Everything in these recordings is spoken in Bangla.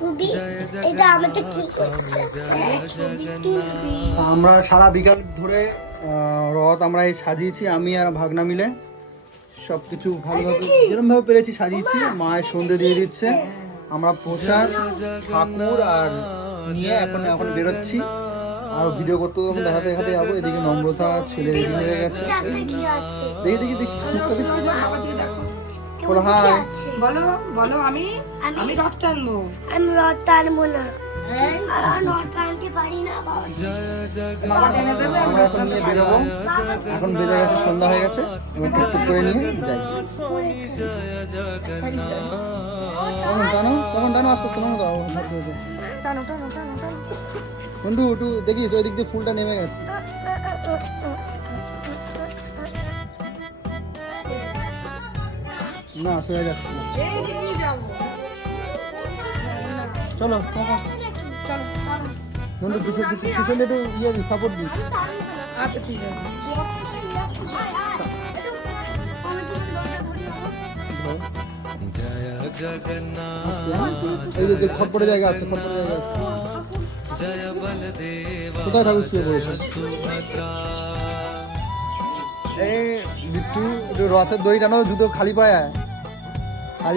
ছবি এটা আমাদের কি তুলবি। আমরা সারা বিকাল ধরে আহ, রথ আমরা এই সাজিয়েছি আমি আর ভাগনা মিলে। সব কিছু ভালোভাবে যেরকমভাবে পেরেছি সাজিয়েছি মায়ের সন্ধে দিয়ে দিচ্ছে। আমরা প্রসাদ ঠাকুর আর নিয়ে এখন এখন বেরোচ্ছি। আর ভিডিও করতে করতে দেখাতে দেখাতে যাব। এদিকে নম্রতা ছেলে রেডি হয়ে গেছে। দেখি দেখি দেখি। বলো আছে? বলো বলো আমি আমি- রথ টানবো। আমি রথ টানবো না। আর রথ টানতে পারি না বাবা। বাবা টেনে দেবে আমরা এখন নিয়ে বেরোবো। এখন বেরো গেছে সন্ধ্যা হয়ে গেছে। এবার টুকটুক করে নিয়ে যাই। তখন টানো? তখন টানো? আস্তে আস্তে নামো দাও হাত ধরে। টানো টানো টানো টানো। বন্ধু একটু দেখিস ওই দিক দিয়ে ফুলটা নেমে গেছে। না সোজা যাচ্ছে না। চলো পিছনে একটু ইয়ে সাপোর্ট দিস। আচ্ছা ঠিক আছে। এই যে জায়গা আছে খটপটে জায়গা আছে। কোথায় ঠাকুর শুয়ে পড়েছে? এই বিট্টু রথের দড়ি টানো জুতো খালি পায়ে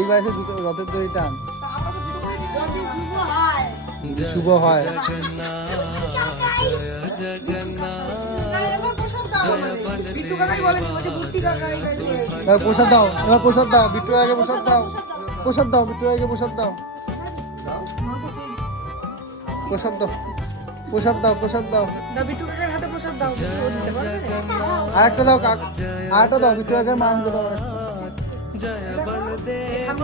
পায়ে এসে রথের দড়ি টান। শুভ হয়। প্রসাদ দাও এবার প্রসাদ দাও বিট্টু আগে প্রসাদ দাও প্রসাদ দাও বিট্টু আগে প্রসাদ দাও। প্রসাদ দাও প্রসাদ দাও প্রসাদ দাও। হাতে প্রসাদ দাও ও দিতে আরেকটা দাও আরেকটা দাও বিট্টু আগে মা আনতে দাও। জয় বলদেব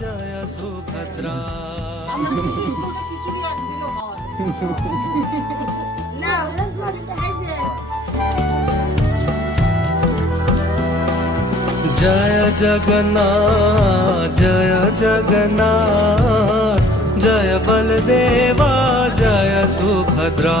জয় সুভদ্রা না জয় জগন্নাথ জয় জগন্নাথ জয় বলদেবা জয় সুভদ্রা